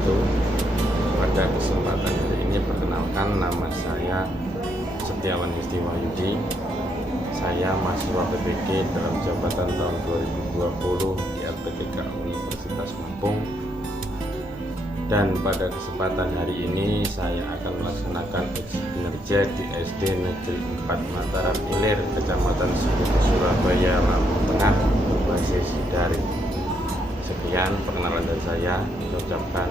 wabarakatuh. Pada kesempatan hari ini perkenalkan, nama saya Setiawan Hesti Wahyudi. Saya mahasiswa PPG dalam jabatan tahun 2020 di LPTK Universitas Lampung. Dan pada kesempatan hari ini saya akan melaksanakan uji kinerja di SD Negeri 4 Mataram Ilir, Kecamatan Sekutu, Surabaya, Lampung Tengah, berbasis daring. Sekian perkenalan dari saya. Saya ucapkan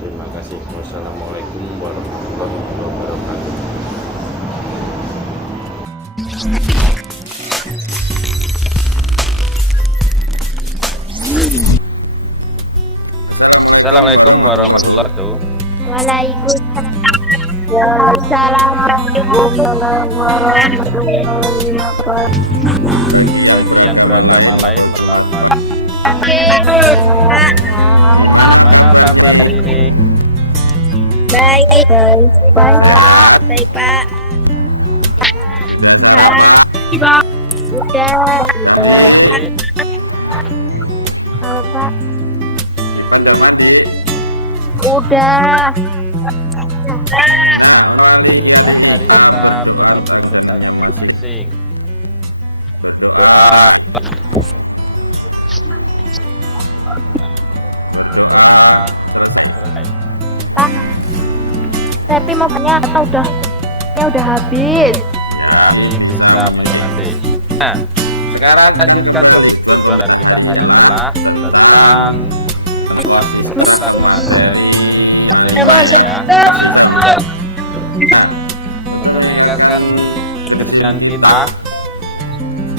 terima kasih. Wassalamualaikum warahmatullahi wabarakatuh. Assalamualaikum warahmatullahi wabarakatuh. Waalaikumsalam warahmatullahi wabarakatuh. Bagi yang beragama lain maupun jemaat Pak, gimana kabarnya nih? Baik. Sehat? Baik, Pak. Sudah sarapan? Udah. Mandi? Pak. Ipan udah mandi? Udah. Nah, untuk kali ini kita berdoa agamanya masing. Berdoa selesai. Pak. Tapi mau tanya atau udah habis? Ya, bisa menyusun. Nah, sekarang akan kembali. Tujuan pembahasan hari ini adalah tentang ekosistem ke materi 5 ya, ekosistem. Nah, untuk meningkatkan kedisiplinan kita,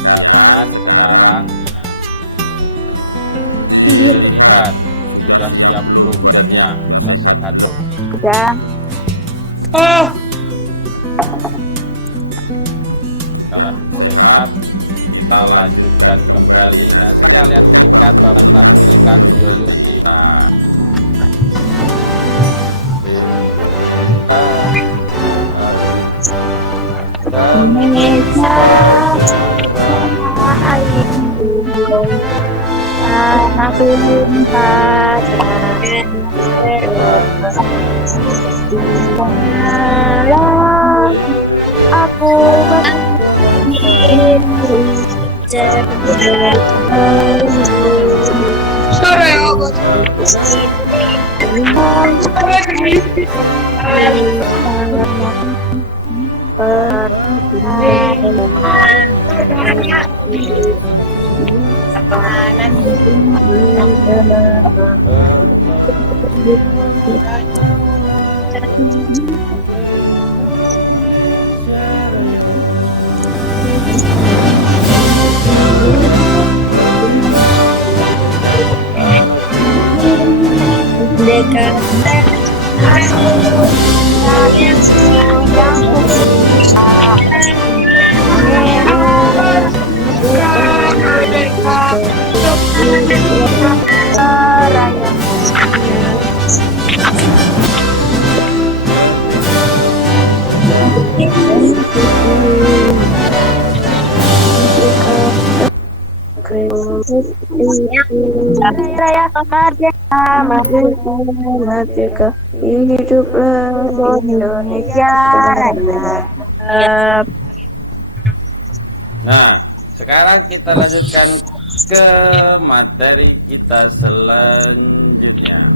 kalian sekarang dilihat sudah siap belum badannya, sudah sehat belum? Udah. Sudah sehat, kita lanjutkan kembali. Nah, sekalian bukan tampilkan video nanti. Nah, Indonesia Raya. Raya merdeka, hiduplah Indonesia Raya. Nah, sekarang kita lanjutkan ke materi kita selanjutnya.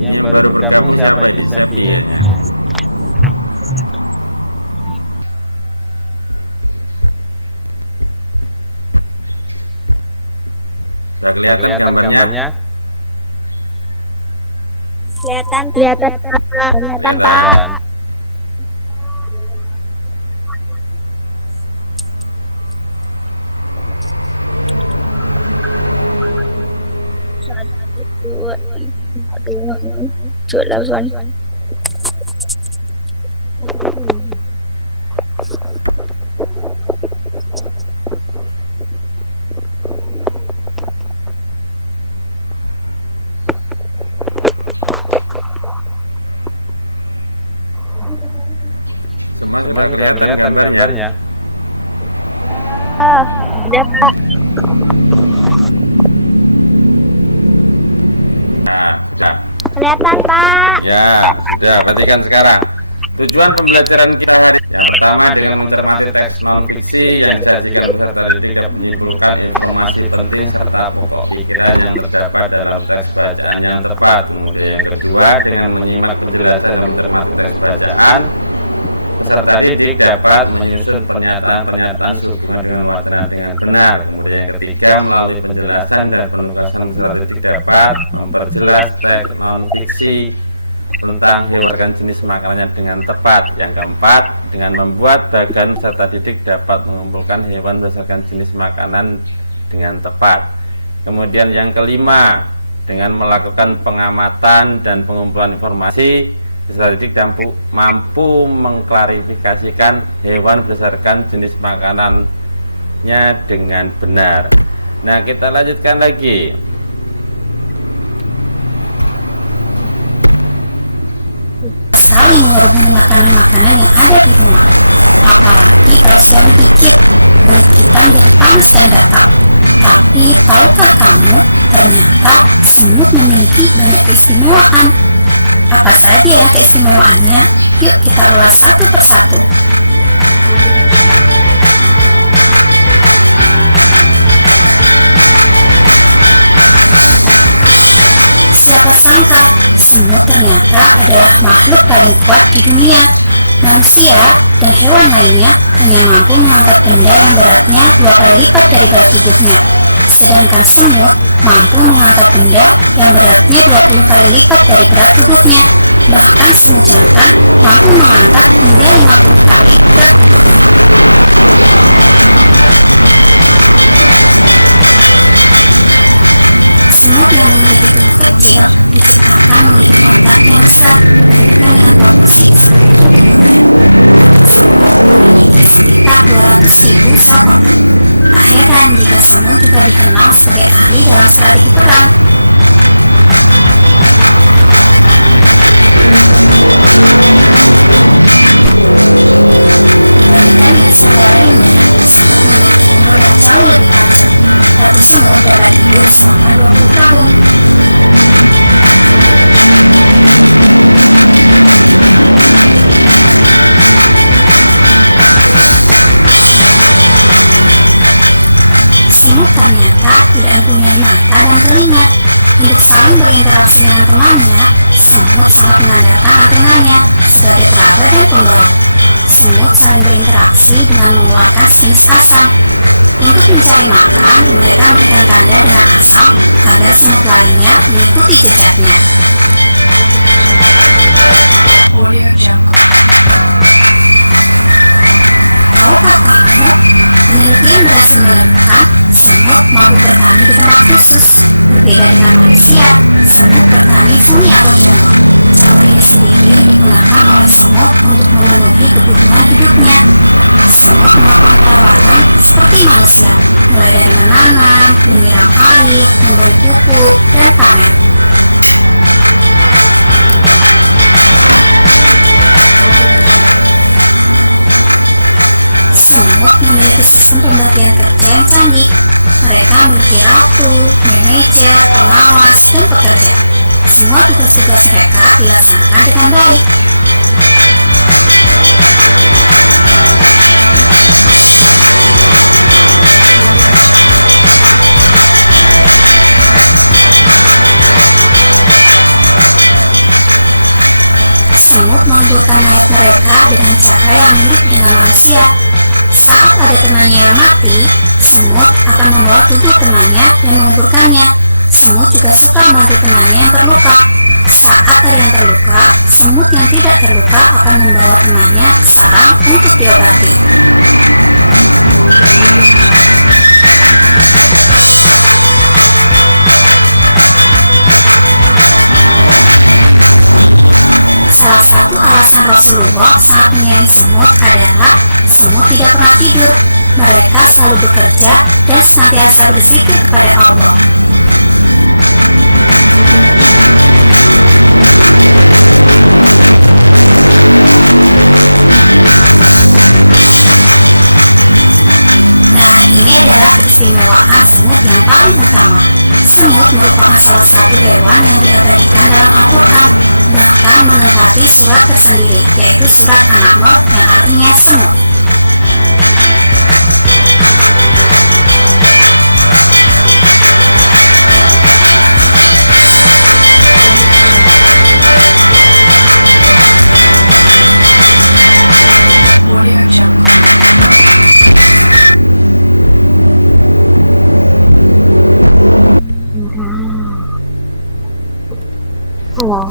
Ini yang baru bergabung siapa ini? Sepianya. Sudah kelihatan gambarnya? Kelihatan. Kelihatan. Semua sudah kelihatan gambarnya? Udah, Pak. Nah, sudah. Ya, sudah. Perhatikan sekarang. Tujuan pembelajaran kita hari yang pertama dengan mencermati teks non-fiksi yang disajikan peserta didik dapat menyimpulkan informasi penting serta pokok pikiran yang terdapat dalam teks bacaan yang tepat. Kemudian yang kedua dengan menyimak penjelasan dan mencermati teks bacaan, peserta didik dapat menyusun pernyataan-pernyataan sehubungan dengan wacana dengan benar. Kemudian yang ketiga melalui penjelasan dan penugasan peserta didik dapat memperjelas teks non-fiksi tentang hewan jenis makanannya dengan tepat. Yang keempat, dengan membuat bagan peserta didik dapat mengumpulkan hewan berdasarkan jenis makanan dengan tepat. Kemudian yang kelima, dengan melakukan pengamatan dan pengumpulan informasi, peserta didik mampu mengklarifikasikan hewan berdasarkan jenis makanannya dengan benar. Nah, kita lanjutkan lagi. Makanan-makanan yang ada di rumah, apalagi kalau sudah dikit, buat kita yang panas dan datang. Tapi tahukah kamu, ternyata semut memiliki banyak keistimewaan. Apa saja ya keistimewaannya? Yuk kita ulas satu persatu. Siapa sangka semut ternyata adalah makhluk paling kuat di dunia. Manusia dan hewan lainnya hanya mampu mengangkat benda yang beratnya 2 kali lipat dari berat tubuhnya. Sedangkan semut mampu mengangkat benda yang beratnya 20 kali lipat dari berat tubuhnya. Bahkan semut jantan mampu mengangkat hingga 50 kali berat tubuhnya. Semut yang memiliki tubuh kecil diciptakan memiliki otak yang besar dengan proporsi memiliki sekitar 200.000 sel otak. Tak heran jika semut juga dikenal sebagai ahli dalam strategi perang. Dibandingkan dengan saudaranya, semut memiliki umur yang jauh lebih panjang. Satu semut dapat hidup selama 20 tahun. Semut ternyata tidak mempunyai mata dan telinga. Hidup saling berinteraksi dengan temannya, semut sangat mengandalkan antenanya sebagai perabat dan pembawa. Semut saling berinteraksi dengan mengeluarkan sinis asam. Untuk mencari makan, mereka memberikan tanda dengan asam agar semut lainnya mengikuti jejaknya. Tahukah kamu, penelitian berhasil menemukan semut mampu bertani di tempat khusus. Berbeda dengan manusia, semut bertani semi atau jamur. Jamur ini sendiri digunakan oleh semut untuk memenuhi kebutuhan hidupnya. Semut memerlukan perawatan seperti manusia, mulai dari menanam, menyiram air, memberi pupuk, dan panen. Semut memiliki sistem pelatihan kerja yang canggih. Mereka memiliki ratu, manajer, pengawas, dan pekerja. Semua tugas-tugas mereka dilaksanakan dengan baik. Semut mengumpulkan mayat mereka dengan cara yang mirip dengan manusia. Saat ada temannya yang mati, semut akan membawa tubuh temannya dan menguburkannya. Semut juga suka membantu temannya yang terluka. Saat ada yang terluka, semut yang tidak terluka akan membawa temannya ke sarang untuk diobati. Salah satu alasan Rasulullah saat menyayangi semut adalah semut tidak pernah tidur. Mereka selalu bekerja dan senantiasa berzikir kepada Allah. Nah, ini adalah keistimewaan semut yang paling utama. Semut merupakan salah satu hewan yang diabadikan dalam Al-Quran. Bahkan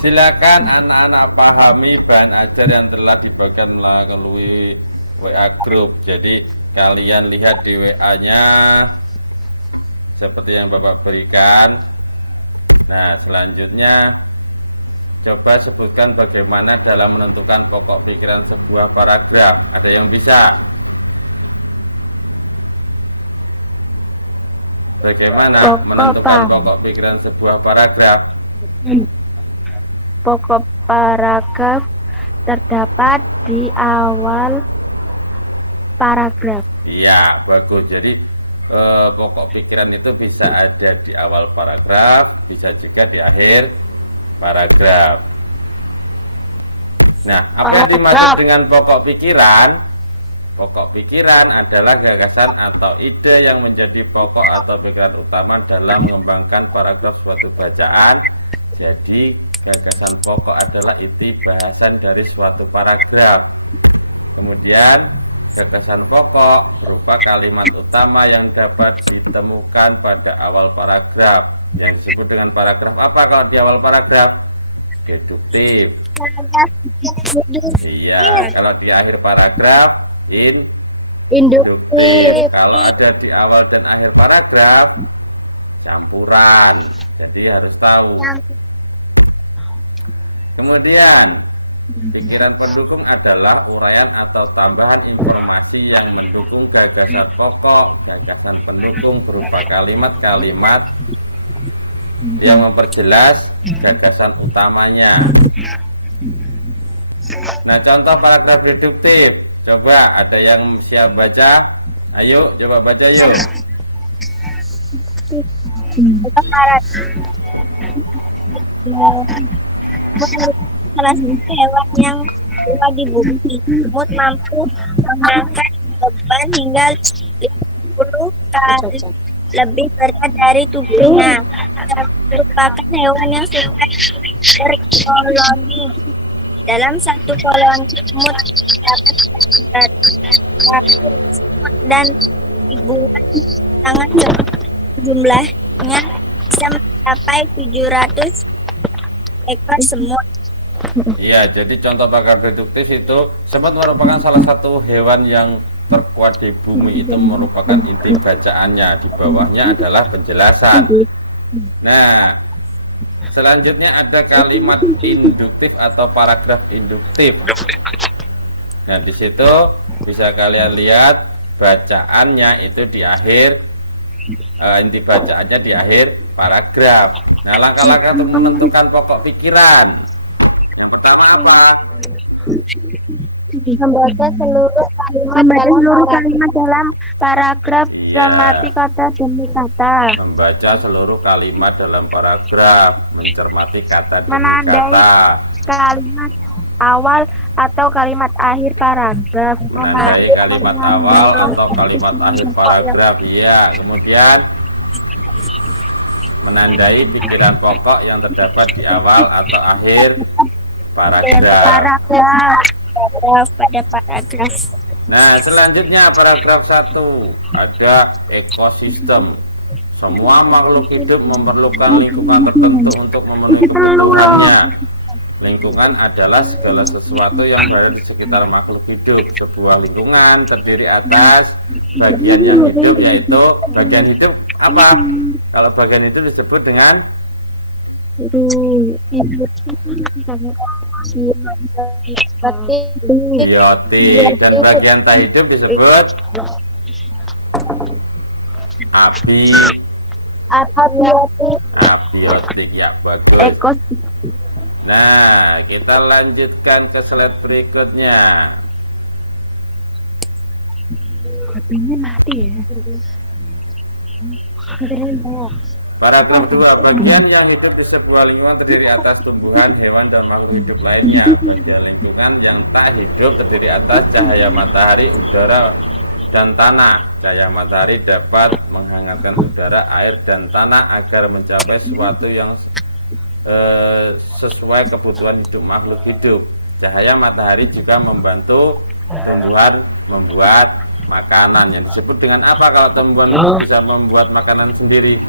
Silakan anak-anak pahami bahan ajar yang telah dibagikan melalui WA group. Jadi kalian lihat di WA-nya seperti yang Bapak berikan. Nah, selanjutnya coba sebutkan bagaimana dalam menentukan pokok pikiran sebuah paragraf. Ada yang bisa? Bagaimana menentukan pokok pikiran sebuah paragraf? Pokok paragraf terdapat di awal paragraf. Iya, bagus. Jadi pokok pikiran itu bisa ada di awal paragraf, bisa juga di akhir paragraf. Nah, apa yang dimaksud dengan pokok pikiran? Pokok pikiran adalah gagasan atau ide yang menjadi pokok atau pikiran utama dalam mengembangkan paragraf suatu bacaan. Jadi gagasan pokok adalah inti bahasan dari suatu paragraf. Kemudian gagasan pokok berupa kalimat utama yang dapat ditemukan pada awal paragraf. Yang disebut dengan paragraf apa kalau di awal paragraf? Deduktif. Iya, kalau di akhir paragraf induktif. Kalau ada di awal dan akhir paragraf campuran. Jadi harus tahu. Kemudian pikiran pendukung adalah uraian atau tambahan informasi yang mendukung gagasan pokok. Gagasan pendukung berupa kalimat-kalimat yang memperjelas gagasan utamanya. Nah, contoh paragraf deduktif. Coba ada yang siap baca? Ayo, coba baca yuk. Salah satu hewan yang tua di bumi. Semut mampu mengangkat beban hingga 10 kali lebih berat dari tubuhnya. Merupakan hewan yang sukses berkoloni. Dalam satu koloni semut terdapat dan ribuan tangan jumlahnya bisa mencapai 700 ekor semut. Iya, jadi contoh paragraf deduktif itu semut merupakan salah satu hewan yang terkuat di bumi. Itu merupakan inti bacaannya. Di bawahnya adalah penjelasan. Nah, selanjutnya ada kalimat induktif atau paragraf induktif. Nah, di situ bisa kalian lihat bacaannya itu di akhir inti bacaannya di akhir paragraf. Nah, langkah-langkah untuk menentukan pokok pikiran. Yang pertama apa? Membaca seluruh kalimat dalam paragraf. Iya. Cermati kata demi kata. Membaca seluruh kalimat dalam paragraf, mencermati kata demi kata. Kalimat awal atau kalimat akhir paragraf. Menandai kalimat awal atau kalimat akhir paragraf. Iya, kemudian menandai pikiran pokok yang terdapat di awal atau akhir paragraf. Pada paragraf. Nah, selanjutnya paragraf 1 ada ekosistem. Semua makhluk hidup memerlukan lingkungan tertentu untuk memenuhi kebutuhannya. Lingkungan adalah segala sesuatu yang berada di sekitar makhluk hidup. Sebuah lingkungan terdiri atas bagian yang hidup, yaitu bagian hidup apa? Kalau bagian hidup disebut dengan biotik, dan bagian tak hidup disebut abiotik. Ya, bagus. Nah, kita lanjutkan ke slide berikutnya. Paragraf 2, bagian yang hidup di sebuah lingkungan terdiri atas tumbuhan, hewan, dan makhluk hidup lainnya. Bagian lingkungan yang tak hidup terdiri atas cahaya matahari, udara, dan tanah. Cahaya matahari dapat menghangatkan udara, air, dan tanah agar mencapai sesuatu yang sesuai kebutuhan hidup makhluk hidup. Cahaya matahari juga membantu tumbuhan membuat makanan. Yang disebut dengan apa kalau tumbuhan bisa membuat makanan sendiri?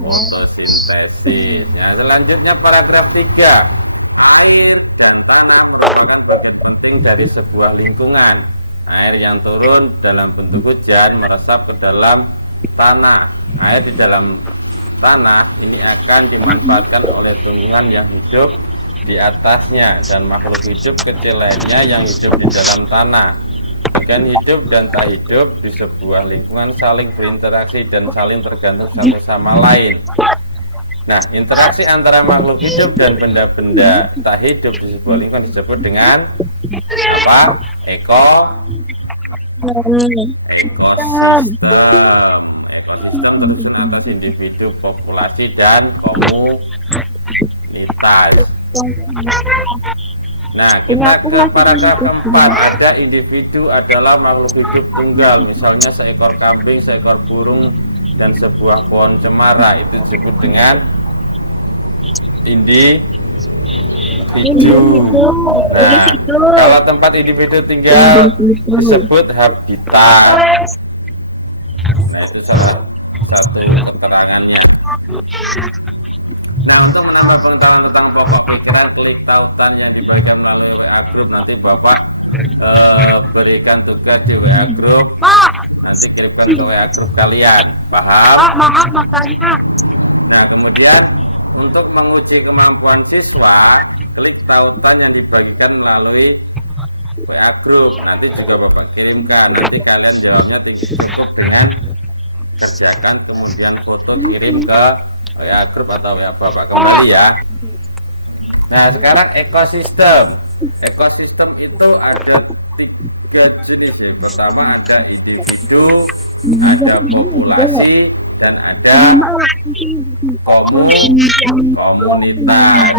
fotosintesis. Nah, selanjutnya paragraf 3. Air dan tanah merupakan bagian penting dari sebuah lingkungan. Air yang turun dalam bentuk hujan meresap ke dalam tanah. Air di dalam tanah ini akan dimanfaatkan oleh tumbuhan yang hidup di atasnya dan makhluk hidup kecil lainnya yang hidup di dalam tanah. Bagian hidup dan tak hidup di sebuah lingkungan saling berinteraksi dan saling tergantung satu sama lain. Nah, interaksi antara makhluk hidup dan benda-benda tak hidup di sebuah lingkungan disebut dengan apa? Ekosistem. Ekosistem tersusun atas individu, populasi, dan komunitas. Nah, kita ke paragraf keempat. Ada individu adalah makhluk hidup tunggal, misalnya seekor kambing, seekor burung, dan sebuah pohon cemara. Itu disebut dengan individu. Nah, kalau tempat individu tinggal disebut habitat. Nah, itu salah satu keterangannya. Nah, untuk menambah pengetahuan tentang pokok pikiran, klik tautan yang dibagikan melalui WA Group. Nanti Bapak berikan tugas di WA Group. Nanti kirimkan ke WA Group kalian. Paham? Nah, kemudian untuk menguji kemampuan siswa, klik tautan yang dibagikan melalui WA Group. Nanti juga Bapak kirimkan. Nanti kalian jawabnya cukup dengan kerjakan, kemudian foto kirim ke WA Group atau WA Bapak kembali ya. Nah, sekarang ekosistem. Ekosistem itu ada 3 jenis ya. Pertama ada individu, ada populasi, dan ada komunitas.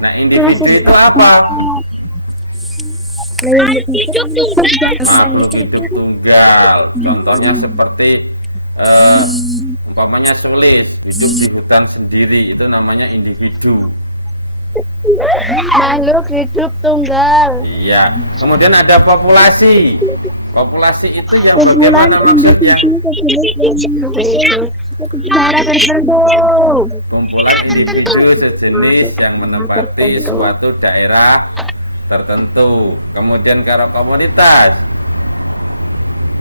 Nah, individu itu apa? Makhluk hidup tunggal. Contohnya seperti umpamanya sulis, hidup di hutan sendiri, itu namanya individu. Makhluk hidup tunggal. Iya. Kemudian ada populasi. Populasi itu yang bagaimana maksudnya? Kumpulan individu sejenis yang menempati suatu daerah tertentu. Kemudian kalau komunitas,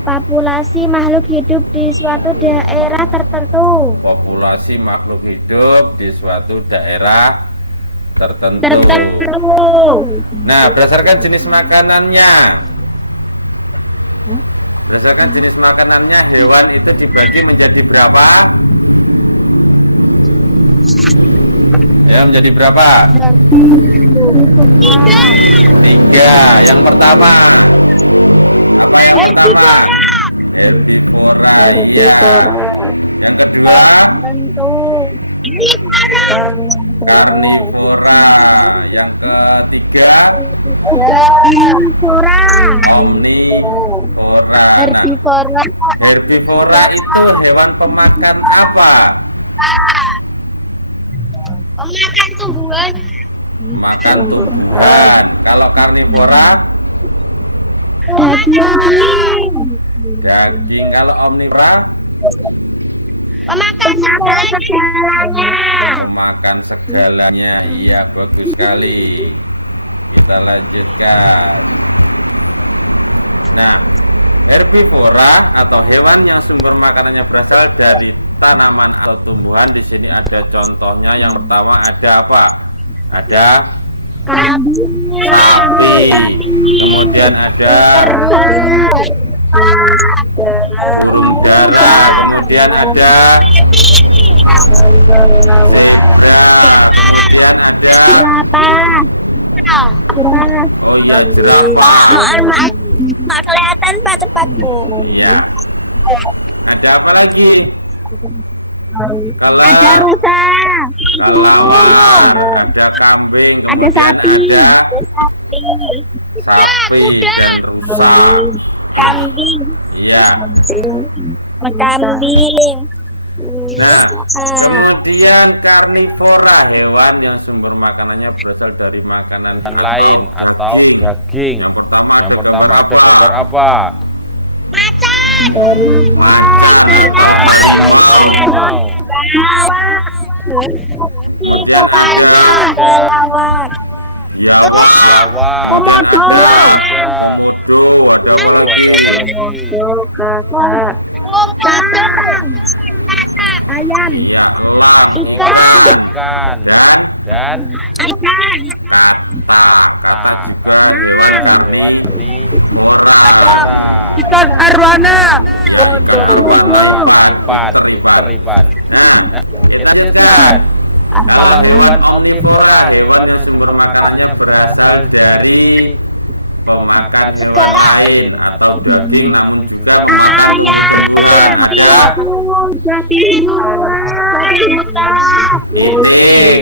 populasi makhluk hidup di suatu daerah tertentu. populasi makhluk hidup di suatu daerah tertentu. Nah, berdasarkan jenis makanannya, hewan itu dibagi menjadi berapa? Ya, menjadi berapa? 3. Yang pertama, apa yang pertama? Herbivora. Iya. Yang kedua, karnivora. Yang ketiga, omnivora. Nah, herbivora itu hewan pemakan apa? Pemakan tumbuhan. Makan tumbuhan. Kalau karnivora, daging. Kalau omnivora, Pemakan segalanya. memakan segalanya. Iya, bagus sekali. Kita lanjutkan. Nah, herbivora atau hewan yang sumber makanannya berasal dari tanaman atau tumbuhan. Di sini ada contohnya. Yang pertama ada apa? Ada sapi. Kemudian ada burung dara. Kemudian ada zebra. Kemudian ada, oh iya, jerapah. Nggak kelihatan tepatku. Iya. Ada apa lagi? Kelawar, ada kambing, kemudian ada sapi dan rusa. Iya. Kambing. Nah, kemudian karnivora, hewan yang sumber makanannya berasal dari makanan atau daging. Yang pertama ada gambar apa? macan atau harimau. Kemudian ada biawak, kemudian ada komodo, ada apa lagi? Iya, elang, ikan, dan kata juga hewan karnivora. Ikan arwana. Ya, ikan arwana, ikan. Nah, kita lanjutkan. Kalau hewan omnivora, hewan yang sumber makanannya berasal dari pemakan hewan lain atau daging, namun juga memakan tumbuh-tumbuhan. Ada itik,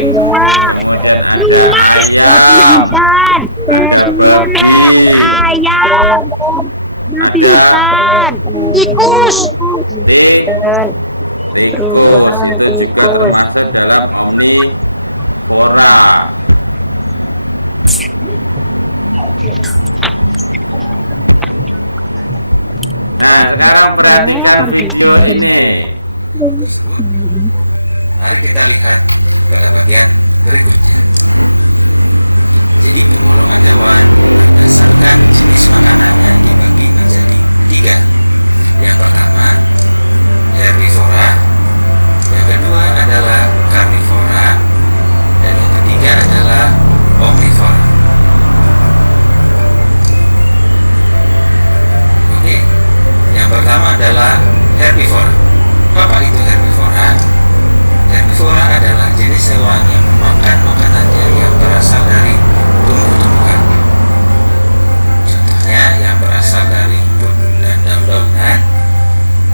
kemudian ada ayam, ada babi, ada tikus, itu juga termasuk dalam omnivora. Nah, sekarang perhatikan video ini. Mari kita lihat pada bagian berikutnya. Jadi penggolongan hewan berdasarkan jenis makanannya dibagi menjadi 3. Yang pertama herbivora, yang kedua adalah karnivora, dan yang ketiga adalah omnivora. Oke, yang pertama adalah herbivora. Apa itu herbivora? Herbivora adalah jenis hewan yang memakan makanannya yang berasal dari tumbuh-tumbuhan. Contohnya yang berasal dari rumput dan daun-daunan,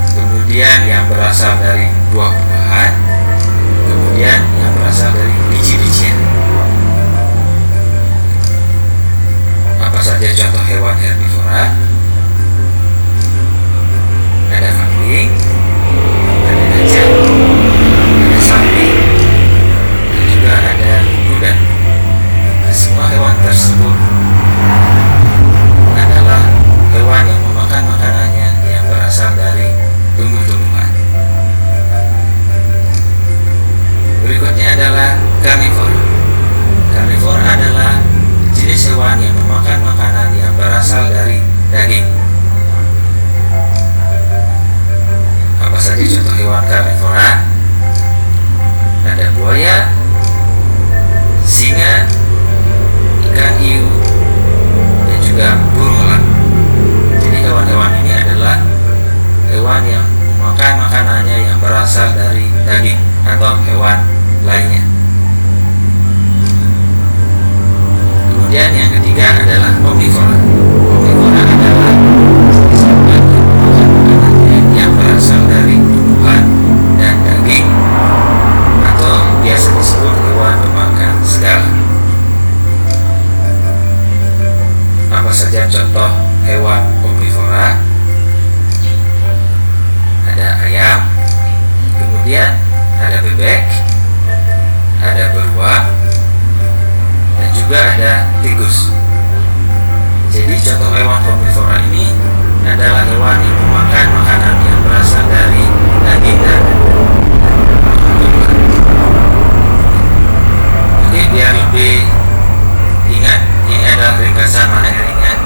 kemudian yang berasal dari buah-buahan, kemudian yang berasal dari biji-bijian. Apa saja contoh hewan herbivora? Ada kambing, ada gajah, ada sapi, dan juga ada kuda. Semua hewan tersebut adalah hewan yang memakan makanannya yang berasal dari tumbuh-tumbuhan. Berikutnya adalah karnivora. Karnivora adalah jenis hewan yang memakan makanan yang berasal dari daging. Apa saja contoh hewan karnivora? Ada buaya, singa, ikan hiu, dan juga burung elang. Jadi hewan-hewan ini adalah hewan yang memakan makanannya yang berasal dari daging atau hewan lainnya. Kemudian yang ketiga adalah omnivora. Omnivora adalah jenis hewan yang memakan makanannya yang berasal dari tumbuhan dan daging, atau biasa disebut hewan pemakan segala. Apa saja contoh hewan omnivora? Ada ayam, kemudian ada bebek, ada beruang, dan juga ada tikus. Jadi contoh hewan omnivora ini adalah hewan yang memakan makanan yang berasal dari daging dan tumbuhan. Oke, biar lebih ingat, ini adalah ringkasan materi ringan.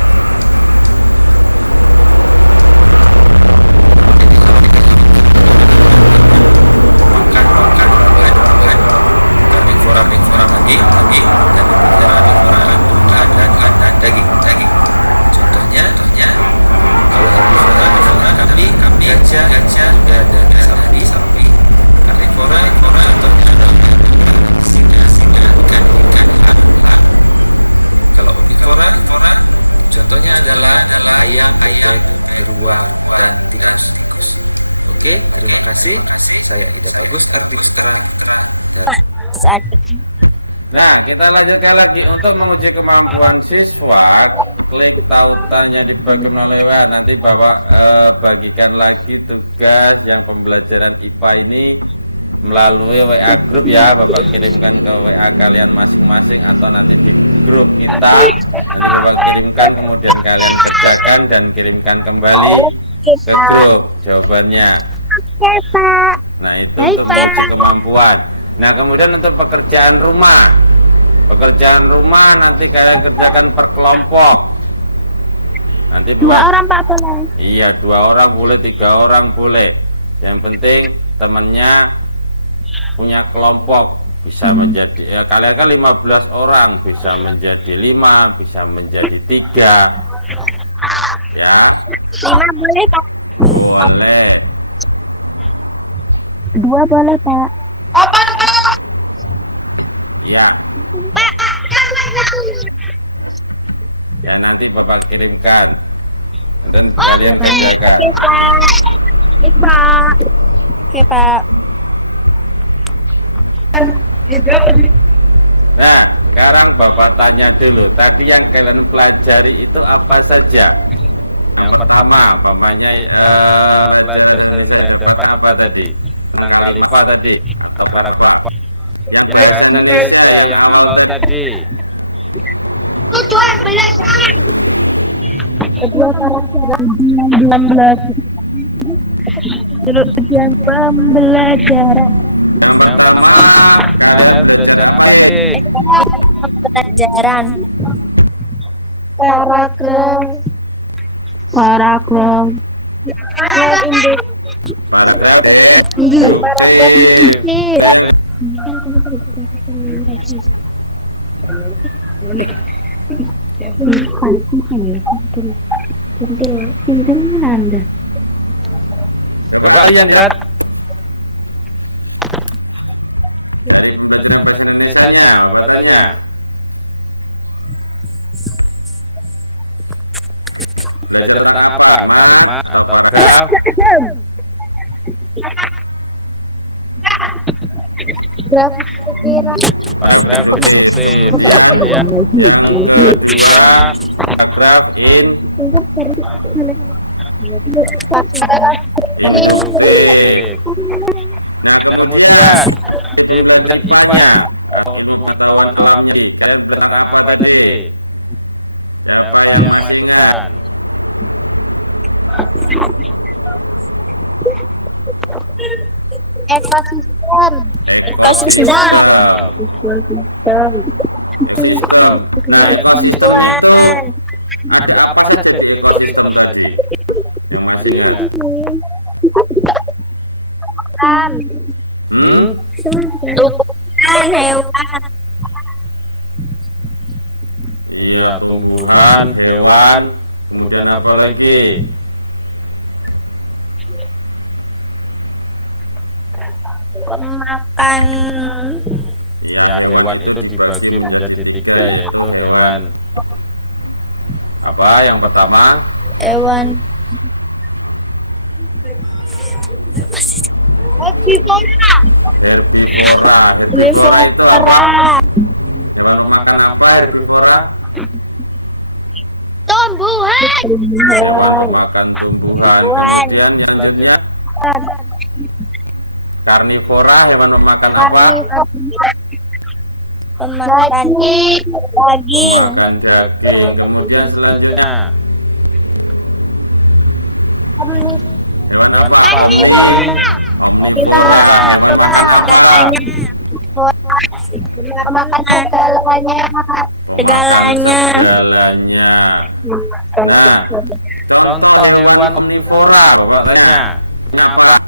Karnivora daging, dan omnivora dan daging. Contohnya karnivora kambing, gajah, dan sapi. Karnivora contohnya singa, ikan, elang. Kalau omnivora contohnya adalah ayam, beruang, tikus. Oke, terima kasih. Saya Agus Ardi Putra. Nah, kita lanjutkan lagi. Untuk menguji kemampuan siswa, klik tautannya di bagian melalui WA. Nanti bagikan lagi tugas yang pembelajaran IPA ini melalui WA grup ya. Bapak kirimkan ke WA kalian masing-masing atau nanti di grup kita. Nanti Bapak kirimkan, kemudian kalian kerjakan dan kirimkan kembali ke grup jawabannya. Oke, Pak. Nah, itu Baik, untuk Pak. menguji kemampuan. Nah, kemudian untuk pekerjaan rumah. Pekerjaan rumah nanti kalian kerjakan per kelompok. Nanti 2 buat orang, Pak, boleh. iya, 2 orang boleh, 3 orang boleh. Yang penting temennya punya kelompok, bisa menjadi ya kalian kan 15 orang, bisa menjadi 5, bisa menjadi 3. Ya, 5 boleh, Pak. boleh. 2 boleh, Pak. Ya. Ya, nanti Bapak kirimkan dan kalian kerjakan. Oke, Pak. Oke, Pak. Nah, sekarang Bapak tanya dulu, tadi yang kalian pelajari itu apa saja? Yang pertama, pamannya pelajaran Indonesia yang dapat apa tadi? Tentang kalimat apa tadi? Atau apa? Yang bahasa Indonesia yang awal tadi. Kedua karakter 19. Terus ujian pembelajaran. Yang pertama, kalian belajar apa sih? Pembelajaran. Paragraf. Paragraf deduktif. Nah, yang Bapak apa yang lihat dari pembelajaran bahasa Indonesianya? Bapak tanya. Belajar tentang apa? Mat atau paragraf? Paragraf deduktif. Kemudian yang kedua paragraf induktif. Nah, kemudian di pembelajaran IPA-nya atau ilmu pengetahuan alamnya, kalian belajar tentang apa tadi? Siapa yang masih ingat? Ekosistem. Nah, ekosistem itu ada apa saja di ekosistem tadi? Yang masih ingat? Tumbuhan, hewan. Iya, tumbuhan, hewan. Kemudian apa lagi? Pemakan. Ya, hewan itu dibagi menjadi 3, yaitu hewan apa? Yang pertama, Hewan. herbivora. Herbivora itu apa? Hewan pemakan apa? Herbivora? Tumbuhan. Hewan pemakan tumbuhan. Kemudian yang selanjutnya karnivora. Hewan pemakan apa? Pemakan daging. Pemakan daging. Kemudian selanjutnya hewan apa? Omnivora. Hewan makan apa? Pemakan segalanya. Pemakan segalanya. Nah, contoh hewan omnivora, Bapak tanya. Apa?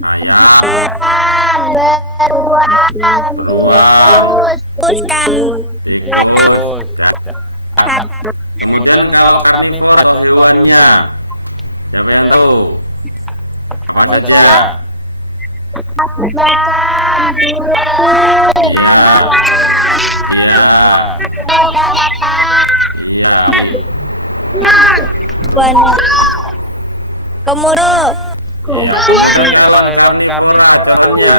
Ayam, beruang, tikus. Kemudian kalau karnivora atau hewannya, siapa yang tahu? Apa saja? Iya. Iya. Iya. Komodo. Iya. Kemudian kalau karnivora contohnya.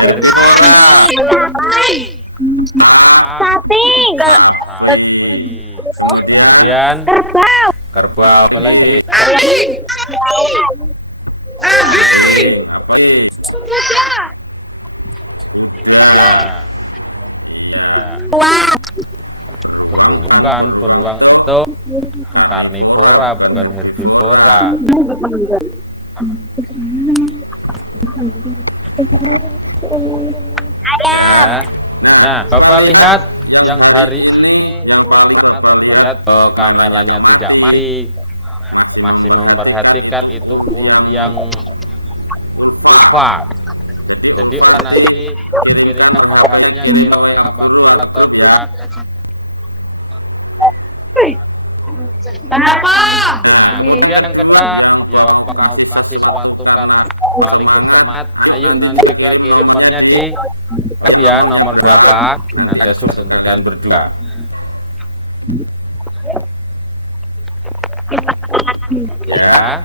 Herbivora. Sapi. Kemudian kerbau lagi. Apa lagi? Kuda. Iya. Beruang kan, beruang itu karnivora bukan herbivora. Ya. Nah, Bapak lihat yang hari ini yang paling Bapak lihat kameranya tidak mati, masih memperhatikan itu yang Ulfa. Jadi Ulfa nanti kirimkan HP-nya, kirim WA guru atau grup ya. Nah, kemudian kedua yang mau kasih sesuatu karena semangat, ayo nanti juga kirim nomornya di nomornya berapa, nanti ada suatu kalian berdua. Ya.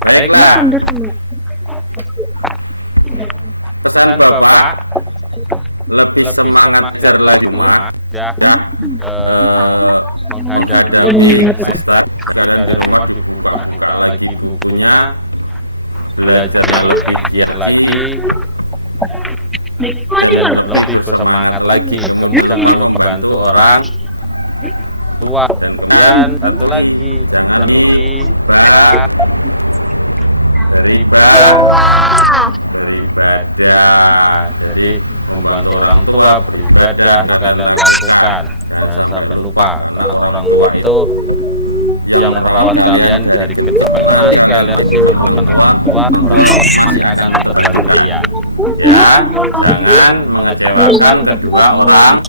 Baiklah. Pesan Bapak lebih semangat belajar lagi rumah ya, menghadapi semester. Kalian di rumah dibuka-buka lagi bukunya, belajarnya lebih giat lagi dan lebih bersemangat lagi. Kemudian lupa membantu orang tua, dan kemudian satu lagi, jangan beribadah. Jadi membantu orang tua beribadah kalian lakukan, jangan sampai lupa, karena orang tua itu yang merawat kalian dari kecil. Nanti kalian bukan orang tua masih akan tetap bantukan ya. Jangan mengecewakan kedua orang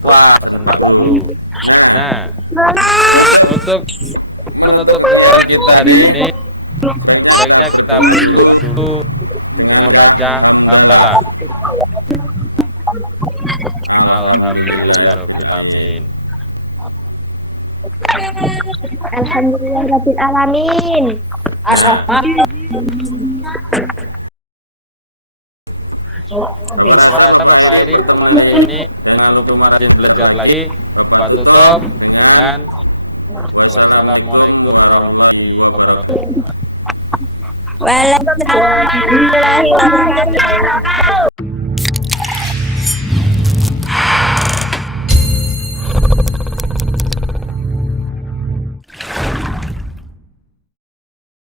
tua dan Pak Guru. Nah, untuk menutup kegiatan kita ini, sebaiknya kita berdoa dulu dengan hamdalah. Alhamdulillahirabbil alamin. Alhamdulillahirabbil alamin. Nah, Bapak rasa Bapak akhiri pertemuan hari ini, jangan lupa rajin belajar lagi. Bapak tutup dengan wassalamualaikum warahmatullahi wabarakatuh. Waalaikumsalam warahmatullahi wabarakatuh.